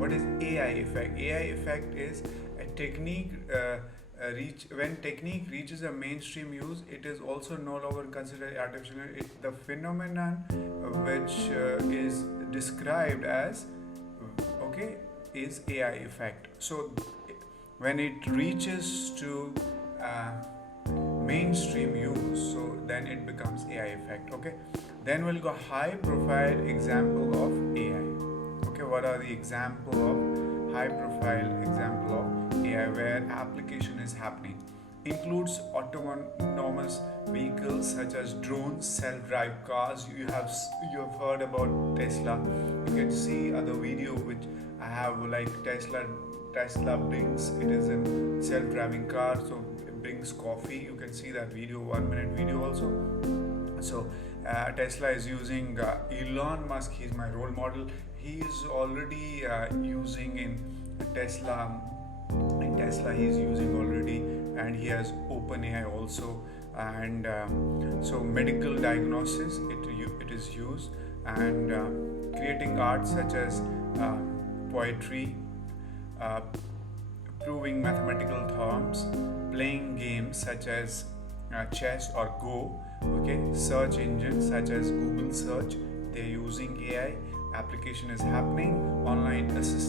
What is AI effect? AI effect is a technique when technique reaches a mainstream use, it is also no longer considered artificial. The phenomenon which is described as okay is AI effect. So when it reaches to mainstream use, so then it becomes AI effect. Okay, then we'll go high profile example of AI. Okay, what are the example of high profile example of AI where application is happening? Includes autonomous vehicles such as drones, self-drive cars. You have heard about Tesla. You can see other video which I have, like Tesla brings, it is a self-driving car, so it brings coffee. You can see that video, 1 minute video also. So Tesla is using Elon Musk. He's my role model. He is already using in Tesla. In Tesla, he's using already, and he has OpenAI also. And so medical diagnosis, it is used, and creating art such as poetry, uh, proving mathematical theorems, playing games such as chess or Go. Okay, search engines such as Google search, they're using AI. Application is happening. Online assistant